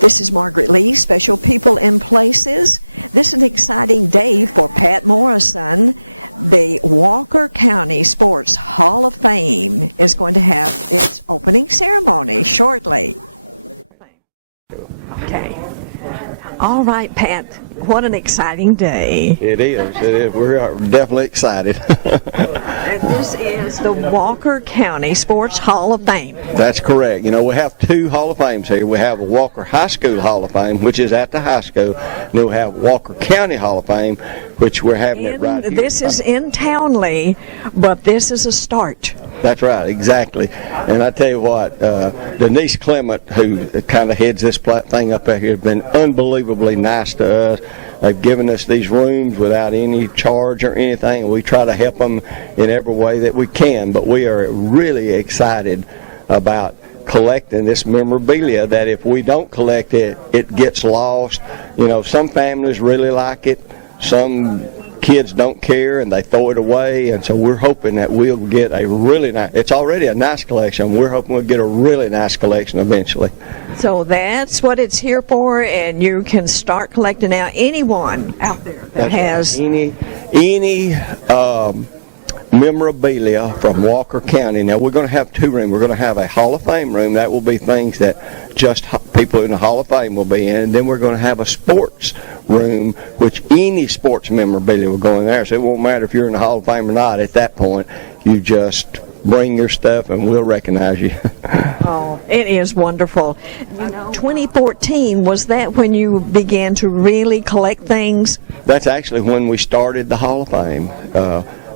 This is Margaret Lee, Special People and Places. This is an exciting day for Pat Morrison. The Walker County Sports Hall of Fame is going to have its opening ceremony shortly. All right, Pat, what an exciting day. It is. We are definitely excited. And this is the Walker County Sports Hall of Fame. That's correct. You know, we have two Hall of Fames here. We have the Walker High School Hall of Fame, which is at the high school. And then we have Walker County Hall of Fame, which we're having it right here. This is in Townley, but this is a start. That's right, exactly. And I tell you what, Denise Clement, who kind of heads this thing up out here, has been unbelievably nice to us. They've given us these rooms without any charge or anything. We try to help them in every way that we can, but we are really excited about collecting this memorabilia that if we don't collect it, it gets lost. You know, some families really like it. Some kids don't care and they throw it away. And so we're hoping that we'll get a really nice, it's already a nice collection. We're hoping we'll get a really nice collection eventually. So that's what it's here for, and you can start collecting now. Anyone out there that has any memorabilia from Walker County. Now, we're going to have two rooms. We're going to have a Hall of Fame room. That will be things that just people in the Hall of Fame will be in. And then we're going to have a sports room, which any sports memorabilia will go in there. So it won't matter if you're in the Hall of Fame or not at that point. You just bring your stuff, and we'll recognize you. Oh, it is wonderful. 2014, was that when you began to really collect things? That's actually when we started the Hall of Fame.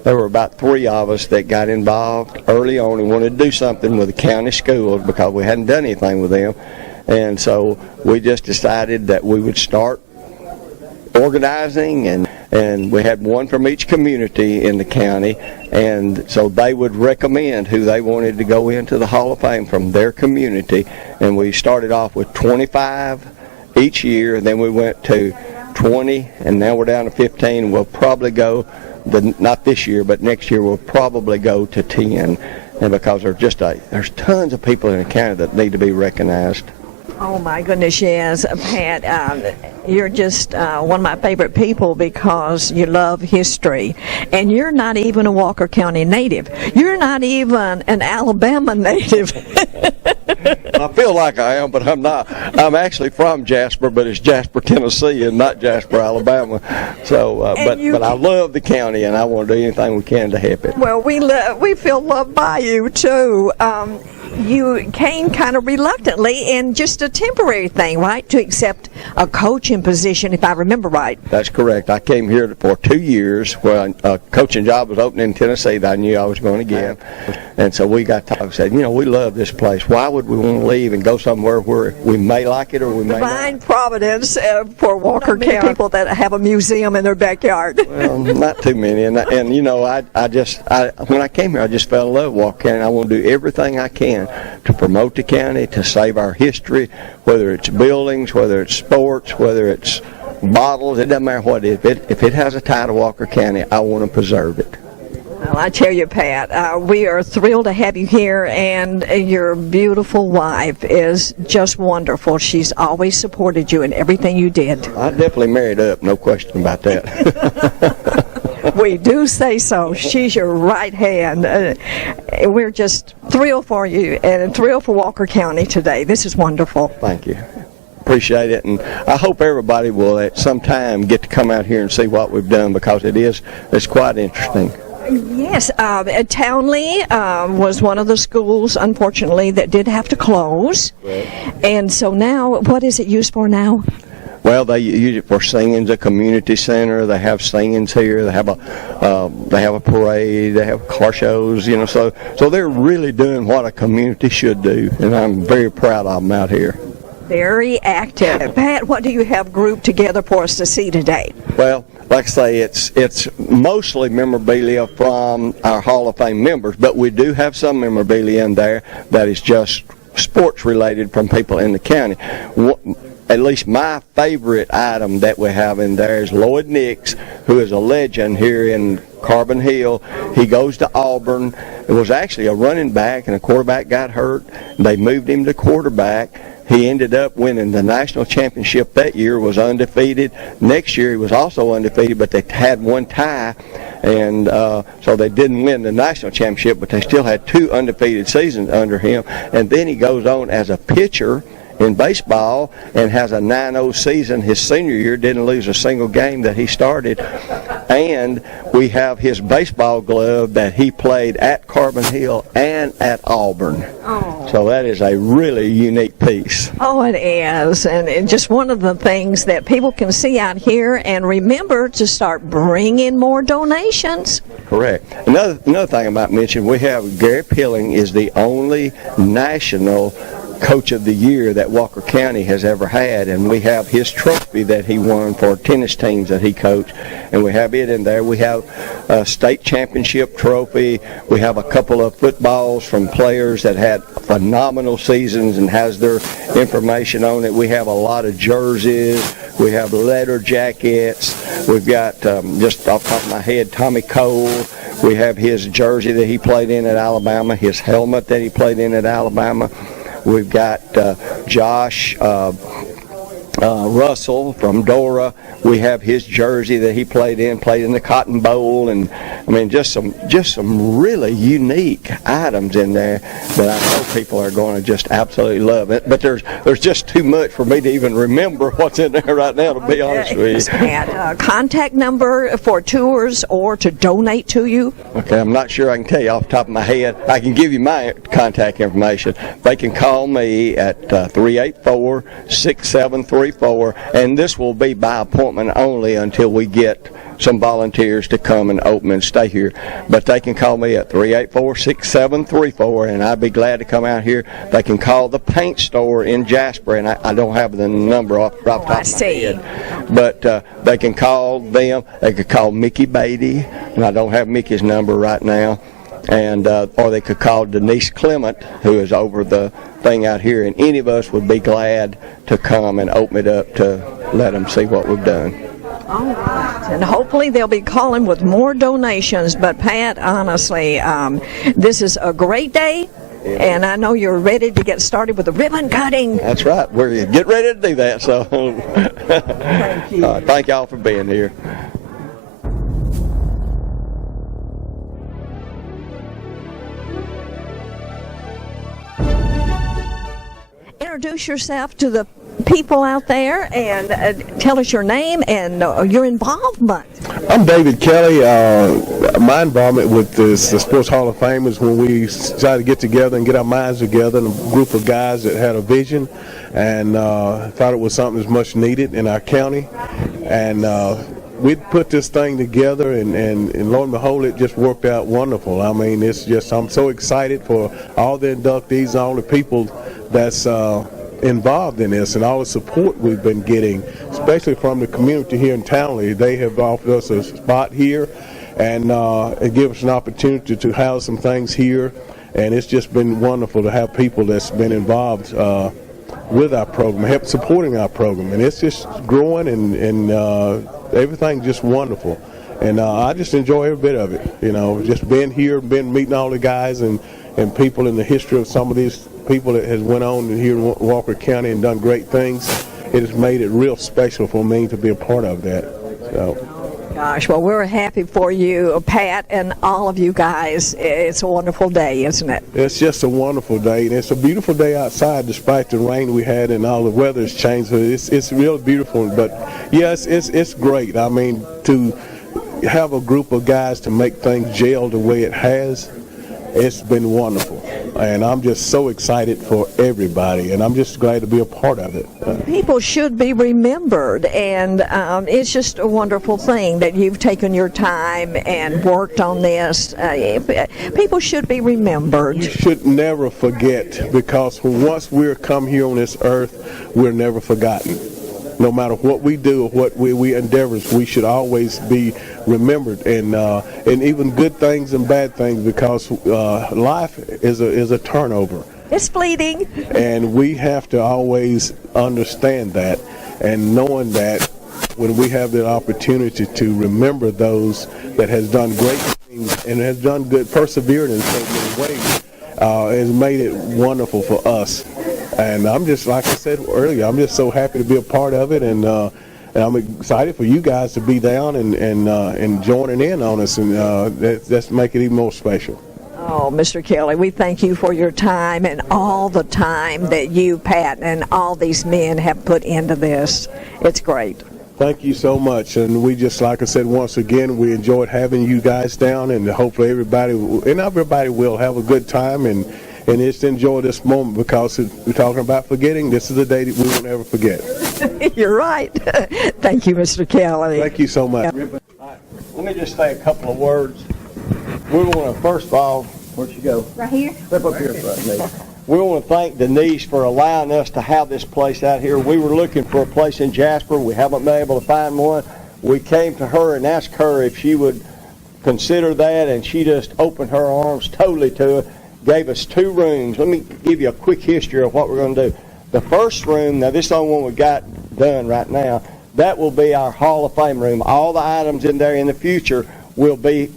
There were about 3 of us that got involved early on and wanted to do something with the county schools because we hadn't done anything with them. And so we just decided that we would start organizing, and we had one from each community in the county, and so they would recommend who they wanted to go into the Hall of Fame from their community. And we started off with 25 each year, and then we went to 20, and now we're down to 15. We'll probably go, not this year, but next year we'll probably go to 10. And because there's tons of Oh, my goodness, yes. Pat, you're just one of my favorite people because you love history. And you're not even a Walker County native. You're not even an Alabama native. I feel like I am, but I'm not. I'm actually from Jasper, but it's Jasper, Tennessee, and not Jasper, Alabama. So, but I love the county, and I want to do anything we can to help it. Well, we feel loved by you, too. You came kind of reluctantly in just a temporary thing, right, to accept a coaching position, if I remember right. That's correct. I came here for 2 years where a coaching job was open in Tennessee that I knew I was going to get. And so we got talking, said, you know, we love this place. Why would we want to leave and go somewhere where we may like it or we may not? Divine providence for Walker County people that have a museum in their backyard. Well, not too many. And you know, when I came here, I just fell in love with Walker County. I want to do everything I can to promote the county, to save our history, whether it's buildings, whether it's sports, whether it's bottles. It doesn't matter what it is. If it has a tie to Walker County, I want to preserve it. Well, I tell you, Pat, we are thrilled to have you here, and your beautiful wife is just wonderful. She's always supported you in everything you did. I definitely married up, no question about that. We do say so. She's your right hand. We're just thrilled for you and thrilled for Walker County today. This is wonderful. Thank you. Appreciate it, and I hope everybody will at some time get to come out here and see what we've done because it's quite interesting. Yes, Townley was one of the schools, unfortunately, that did have to close. Right. And so now, what is it used for now? Well, they use it for singing, a community center. They have singings here. They have a parade. They have car shows. You know, so they're really doing what a community should do, and I'm very proud of them out here. Very active. Pat, what do you have grouped together for us to see today? Well, like I say, it's mostly memorabilia from our Hall of Fame members, but we do have some memorabilia in there that is just sports related from people in the county. At least my favorite item that we have in there is Lloyd Nix, who is a legend here in Carbon Hill. He goes to Auburn. It was actually a running back, and a quarterback got hurt. They moved him to quarterback, He ended up winning the national championship that year, was undefeated. Next year he was also undefeated, but they had one tie, and so they didn't win the national championship, but they still had 2 undefeated seasons under him. And then he goes on as a pitcher in baseball and has a 9-0 season his senior year, didn't lose a single game that he started. And we have his baseball glove that he played at Carbon Hill and at Auburn. So that is a really unique piece. Oh, it is. And just one of the things that people can see out here, and remember to start bringing more donations. Correct. Another thing I might mention, we have Gary Pilling is the only national Coach of the Year that Walker County has ever had, and we have his trophy that he won for tennis teams that he coached, and we have it in there. We have a state championship trophy. We have a couple of footballs from players that had phenomenal seasons and has their information on it. We have a lot of jerseys. We have letter jackets. We've got, just off the top of my head, Tommy Cole. We have his jersey that he played in at Alabama, his helmet that he played in at Alabama. We've got Josh Russell from Dora. We have his jersey that he played in the Cotton Bowl, and I mean just some really unique items in there that I know people are going to just absolutely love it. But there's just too much for me to even remember what's in there right now, to be honest with you. Contact number for tours or to donate to you? Okay, I'm not sure I can tell you off the top of my head. I can give you my contact information. They can call me at 384-6734, and this will be by appointment only until we get some volunteers to come and open and stay here. But they can call me at 384-6734, and I'd be glad to come out here. They can call the paint store in Jasper, and I don't have the number off the top of my head. But they can call them. They could call Mickey Beatty, and I don't have Mickey's number right now. And or they could call Denise Clement, who is over the thing out here, and any of us would be glad to come and open it up to let them see what we've done. And hopefully they'll be calling with more donations. But, Pat, honestly, this is a great day, and I know you're ready to get started with the ribbon cutting. That's right. We're getting ready to do that. So thank y'all for being here. Introduce yourself to the people out there and tell us your name and your involvement. I'm David Kelly. My involvement with the Sports Hall of Fame is when we decided to get together and get our minds together, and a group of guys that had a vision and thought it was something that's much needed in our county. And we put this thing together, and lo and behold, it just worked out wonderful. I mean, it's just, I'm so excited for all the inductees, all the people that's involved in this, and all the support we've been getting, especially from the community here in Townley. They have offered us a spot here and give us an opportunity to house some things here, and it's just been wonderful to have people that's been involved with our program, supporting our program, and it's just growing, and everything just wonderful. And I just enjoy every bit of it, you know, just being here, meeting all the guys and people in the history of some of these people that has went on here in Walker County and done great things. It has made it real special for me to be a part of that. So. Gosh, well, we're happy for you, Pat, and all of you guys. It's a wonderful day, isn't it? It's just a wonderful day, and it's a beautiful day outside despite the rain we had and all the weather has changed. So it's real beautiful, but yes, it's great. I mean, to have a group of guys to make things gel the way it has, it's been wonderful, and I'm just so excited for everybody, and I'm just glad to be a part of it. People should be remembered, and it's just a wonderful thing that you've taken your time and worked on this. People should be remembered. We should never forget, because once we're come here on this earth, we're never forgotten. No matter what we do or what we endeavors, we should always be remembered, and even good things and bad things, because life is a turnover. It's fleeting. And we have to always understand that, and knowing that when we have the opportunity to remember those that has done great things and has done good, persevered in so many ways, has made it wonderful for us. And I'm just, like I said earlier, I'm just so happy to be a part of it, and I'm excited for you guys to be down and joining in on us, and that's make it even more special. Oh, Mr. Kelly, we thank you for your time and all the time that you, Pat, and all these men have put into this. It's great. Thank you so much, and we just, like I said, once again, we enjoyed having you guys down, and hopefully everybody will have a good time and just enjoy this moment, because we're talking about forgetting. This is the day that we will never forget. You're right. Thank you, Mr. Kelly. Thank you so much. All right, let me just say a couple of words. We want to, first of all, where'd you go? Right here? Step up here, Denise. We want to thank Denise for allowing us to have this place out here. We were looking for a place in Jasper. We haven't been able to find one. We came to her and asked her if she would consider that, and she just opened her arms totally to it, gave us 2 rooms. Let me give you a quick history of what we're going to do. The first room, now this is the only one we got done right now, that will be our Hall of Fame room. All the items in there in the future will be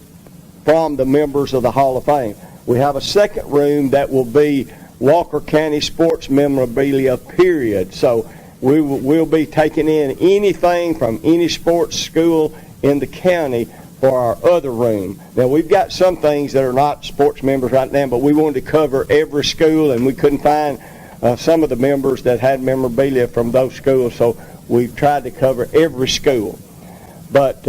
from the members of the Hall of Fame. We have a second room that will be Walker County sports memorabilia, period. So we'll be taking in anything from any sports school in the county for our other room. Now, we've got some things that are not sports members right now, but we wanted to cover every school, and we couldn't find some of the members that had memorabilia from those schools, so we've tried to cover every school. But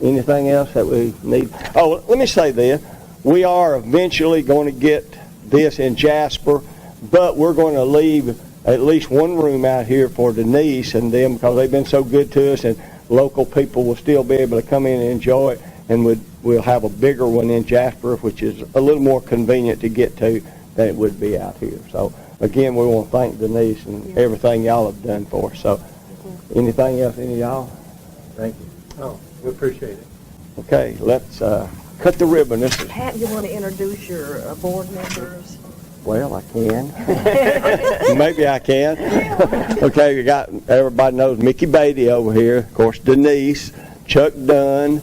anything else that we need? Oh, let me say this. We are eventually going to get this in Jasper, but we're going to leave at least one room out here for Denise and them, because they've been so good to us, and local people will still be able to come in and enjoy it, and we'll have a bigger one in Jasper, which is a little more convenient to get to than it would be out here. So again, we want to thank Denise and everything y'all have done for us. So anything else, any of y'all? Thank you. Oh, we appreciate it. Okay, let's cut the ribbon. This is, Pat, you want to introduce your board members? well, I can. Maybe I can. Okay, we got, everybody knows Mickey Beatty over here. Of course, Denise, Chuck Dunn,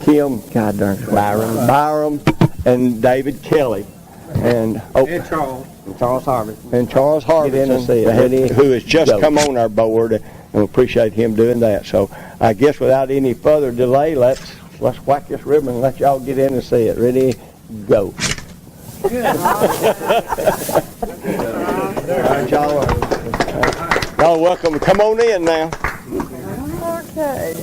Kim, God darn, Byram, and David Kelly. And Charles. Charles Harvey. And Charles Harvey, who has just come on our board, and we appreciate him doing that. So I guess without any further delay, let's whack this ribbon and let y'all get in and see it. Ready? Go. All right, y'all are welcome. Come on in now. Okay.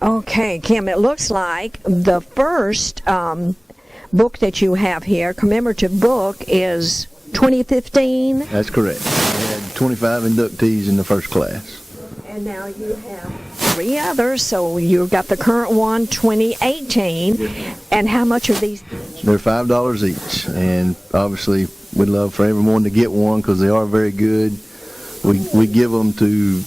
Okay, Kim, it looks like the first book that you have here, commemorative book, is 2015. That's correct. We had 25 inductees in the first class. And now you have 3 others, so you've got the current one, 2018. And how much are these? They're $5 each, and obviously we'd love for everyone to get one because they are very good. We give them to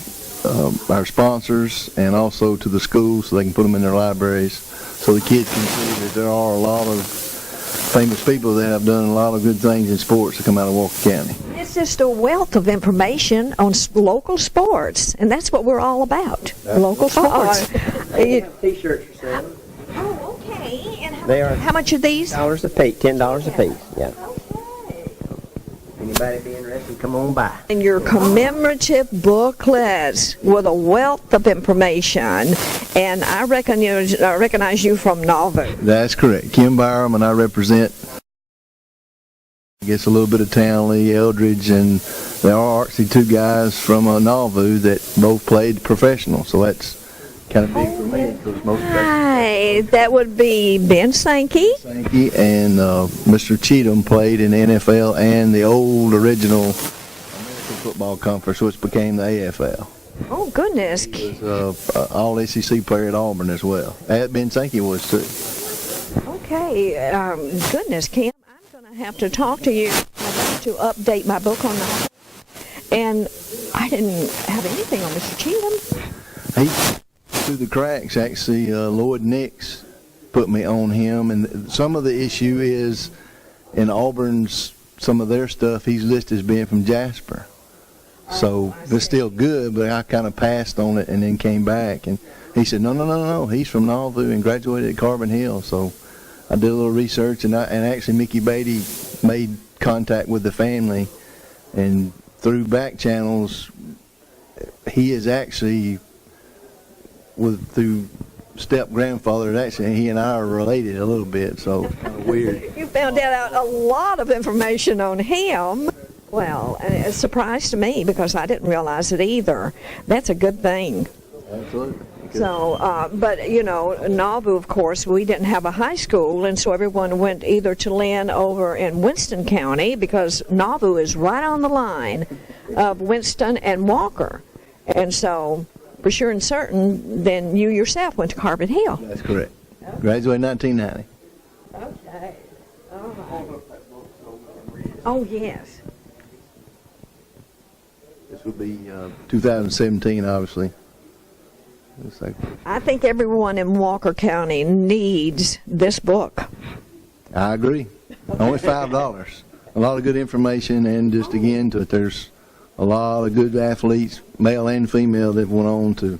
our sponsors and also to the schools so they can put them in their libraries so the kids can see that there are a lot of famous people that have done a lot of good things in sports that come out of Walker County. It's just a wealth of information on local sports, and that's what we're all about, local sports. They have T-shirts for sale. Oh, okay. And They are how much are these? $10 a piece, $10 a piece. Yeah. Okay. Anybody Anybody be interested, come on by. And your commemorative booklets with a wealth of information. And I recognize you from Nauvoo. That's correct. Kim Byram, and I represent, I guess, a little bit of Townley, Eldridge, and there are actually two guys from Nauvoo that both played professional. So that's kind of big for me. Because most Right, that would be Ben Sankey. Sankey and Mr. Cheatham played in the NFL and the old original American Football Conference, which became the AFL. Oh, goodness. He was an all-SEC player at Auburn as well. Ben Sankey was too. Okay, goodness, Kim, I'm going to have to talk to you. I got to update my book on that. And I didn't have anything on Mr. Cheatham. He, through the cracks, actually, Lloyd Nix put me on him. And some of the issue is in Auburn's, some of their stuff, he's listed as being from Jasper. So it's still good, but I kind of passed on it and then came back. And he said, no, he's from Nauvoo and graduated at Carbon Hill. So I did a little research, and actually Mickey Beatty made contact with the family. And through back channels, he is actually, through step-grandfather, actually he and I are related a little bit, so it's kind of weird. You found out a lot of information on him. Well, it's a surprise to me because I didn't realize it either. That's a good thing. Absolutely. So, but, you know, Nauvoo, of course, we didn't have a high school, and so everyone went either to Lynn over in Winston County because Nauvoo is right on the line of Winston and Walker. And so, for sure and certain, then you yourself went to Carbon Hill. That's correct. Graduated in 1990. Okay. All right. Oh, yes. This would be 2017, obviously. I think everyone in Walker County needs this book. I agree. Only $5. A lot of good information, and just again, there's a lot of good athletes, male and female, that went on to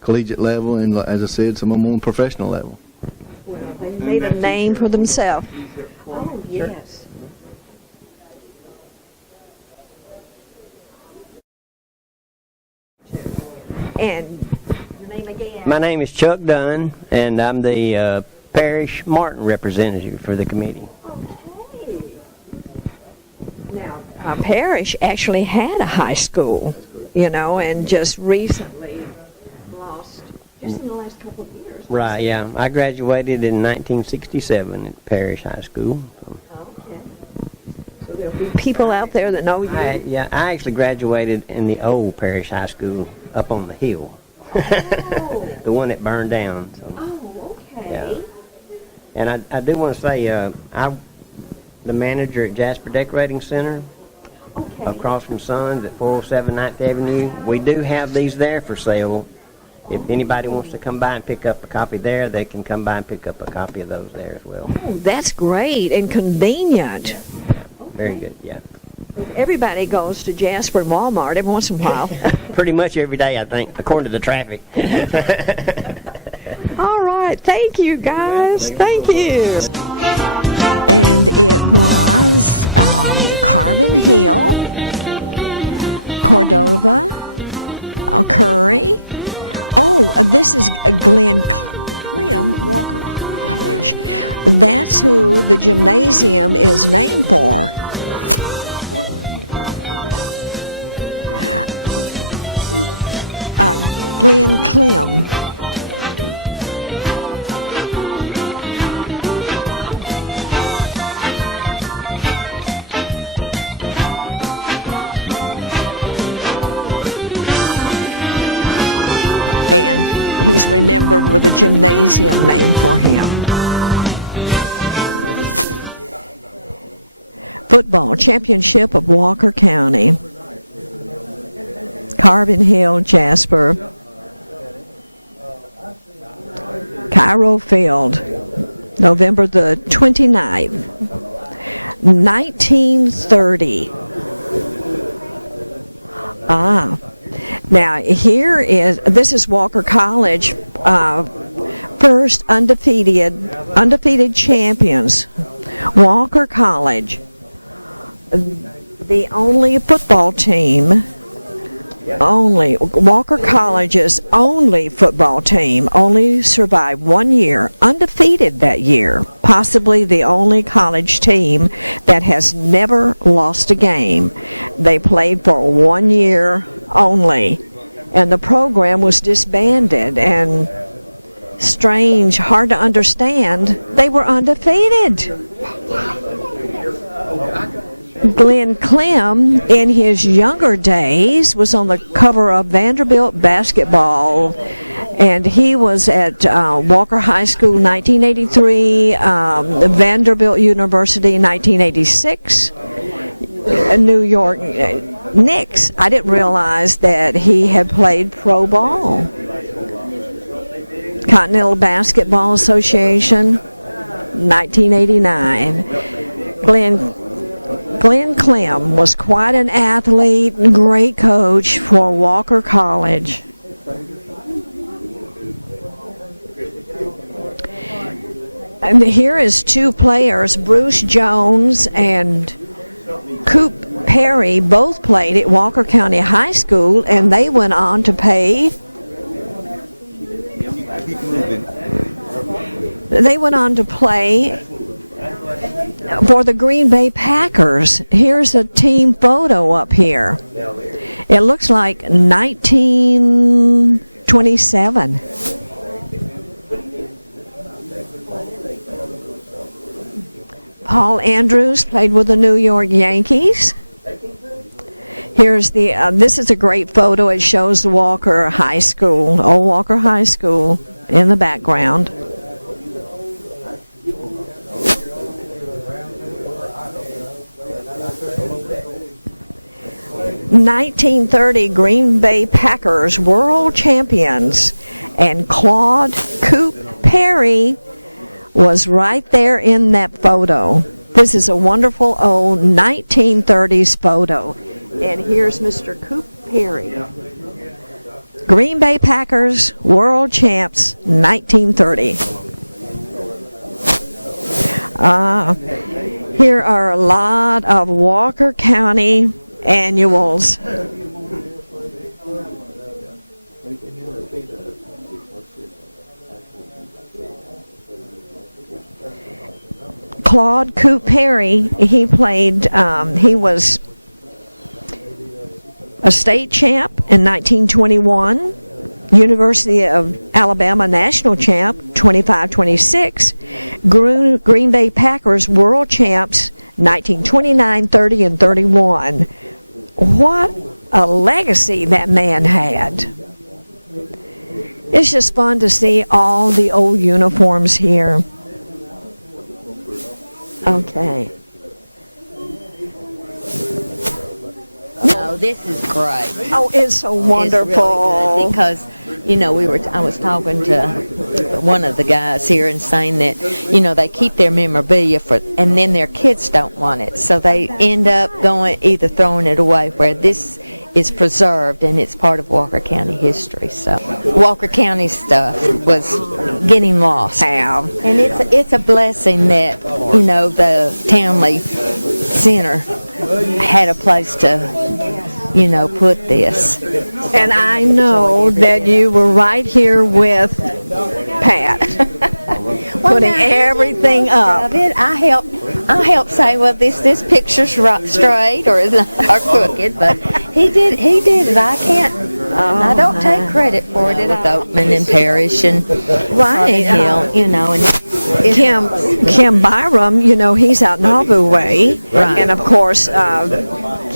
collegiate level, and as I said, some of them on professional level. Well, they made a name for themselves. Oh, yes. And your name again? My name is Chuck Dunn, and I'm the Parish Martin representative for the committee. Okay. Now, our parish actually had a high school, you know, and just recently lost, just in the last couple of years. Right, yeah. I graduated in 1967 at Parish High School. Okay. So there'll be people out there that know you. I actually graduated in the old Parish High School up on the hill. Oh. The one that burned down. So. Oh, okay. Yeah. And I do want to say, I'm the manager at Jasper Decorating Center, Okay. across from Sons at 407 9th Avenue. We do have these there for sale. If anybody wants to come by and pick up a copy there, they can come by and pick up a copy of those there as well. Oh, that's great and convenient. Very good, yeah. Everybody goes to Jasper and Walmart every once in a while. Pretty much every day, I think, according to the traffic. All right. Thank you, guys. Thank you. And it was Carbon Hill, Cordova, Curry. Oh, this is Glen Clem Walker College. That's who the gymnasium is named for. Glen Clem. And he's remembered with a gymnasium named for him. Football championship of Walker County. Carbon Hill, Jasper. Cairo Field, November the 29th, 1930. Now this is Walker College, first undefeated champions. Walker College. the only football team, only Walker College's only football team, only survived 1 year, undefeated that year. Possibly the only college team that has never lost a game. They played for 1 year only, and the program was disbanded. And strange, hard to understand, they were undefeated. Glenn Clem, in his younger days, was on the cover of Vanderbilt Basketball, and he was at Walker High School 1983, Vanderbilt University 1986, New York Knicks. I didn't realize that he had played pro ball. Continental Basketball Association, 1989. Glenn Clem was quite an athlete, great coach for Walker College. And here is two players, Bruce Jones and Coop Perry, both played at Walker County High School, and they went on to play. They went on to play for the Green Bay Packers. Here's a team photo up here. It looks like 1927. Paul Andrews played with the New York Yankees. Here's the, this is a great photo. It shows Walker High School, old Walker High School in the background. 1930 Green Bay Packers world champions, and Claude Coop Perry was right there in that photo. This is a wonderful old 1930s photo. And here's Mr. Coop Perry. Green Bay Packers world champs, 1930. Here are a lot of Walker County annuals. Claude Coop Perry, he played, he was a state champ in 1921, University of Alabama national champ, 25-26, Green Bay Packers world champs, 1929, 30, and 31. What a legacy that man had. It's just fun to see all the old uniforms here. Okay. No, this is great. Oh, it's so wonderful. It's really good because, you know, I was talking to one of the guys here and saying that, you know, they keep their memorabilia and then their kids don't want it, so they end up either throwing it away, where this is preserved and it's part of Walker County history. So Walker County stuff was getting lost, and it's a blessing that, you know, the Townley Center had a place to, you know, put this. And I know that you were right here with Pat, putting everything up. I helped say, well, this picture's straight or crooked, but he did it. I don't take credit for it. With Oatman and Parrish and Right. Hill, you know, and Kim Byram, you know, he's out Nauvoo way. Right. And of course,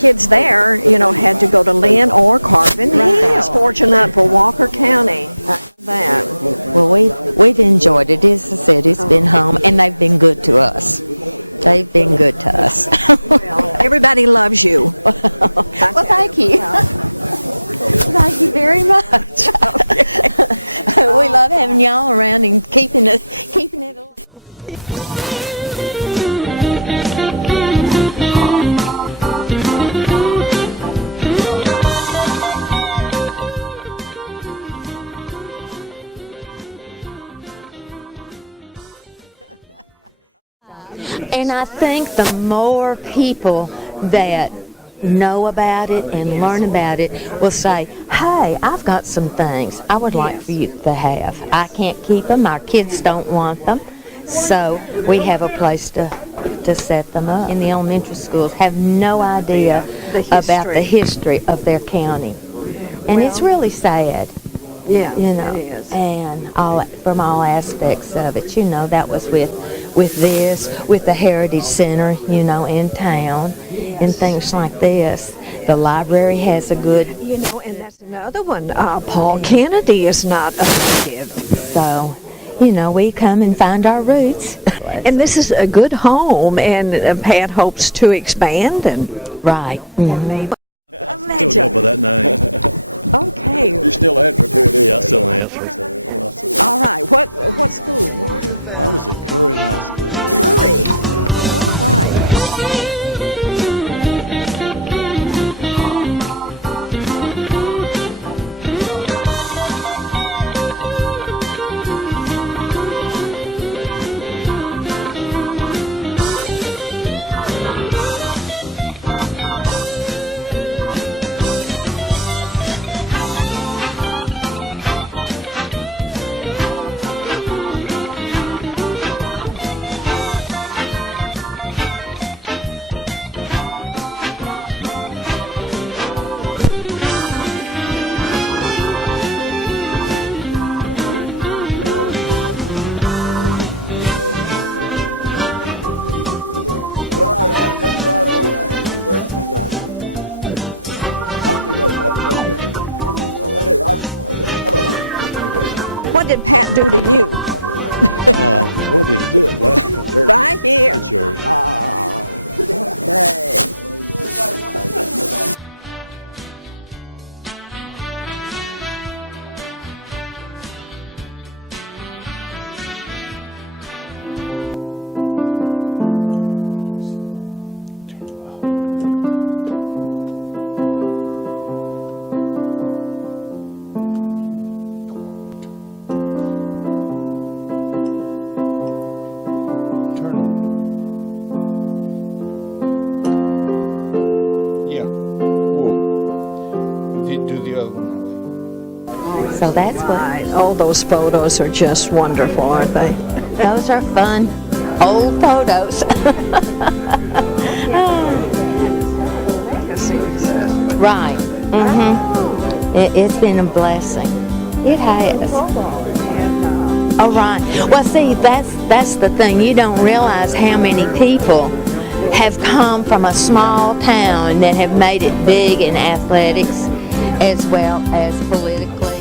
kids there, you know, had to go to Lynn or Carbon. He is fortunate for Walker County. That. well, we've enjoyed it. As I said, it's been home, and they've been good to us. They've been good to us. Everybody loves you. Well, thank you. Thank you very much. We love having y'all around and keeping it alive. And I think the more people that know about it and learn about it will say, hey, I've got some things I would like for you to have. I can't keep them. Our kids don't want them. So we have a place to set them up. In the elementary schools have no idea about the history of their county. And it's really sad. Yeah, You know, it is. and from all aspects of it. You know, that was with the Heritage Center, in town, and things like this. The library has a good, And that's another one. Paul Kennedy is not a native. so, we come and find our roots. And this is a good home, and Pat hopes to expand. And Right. Mm-hmm. Still go by that name. Okay, You still answer to it. Yeah, I still am. all right. What school? I was at Curry High School. Curry. All right. What did Pat do to you? What did he do? Well, Right here. it's yours. Hey. Yeah. Whoa. Do the other one. So that's what, Right. Oh, those photos are just wonderful, aren't they? those are fun old photos. Right. Mm-hmm. It's been a blessing. It has. Oh, right. Well, see, that's the thing. You don't realize how many people have come from a small town that have made it big in athletics as well as politically.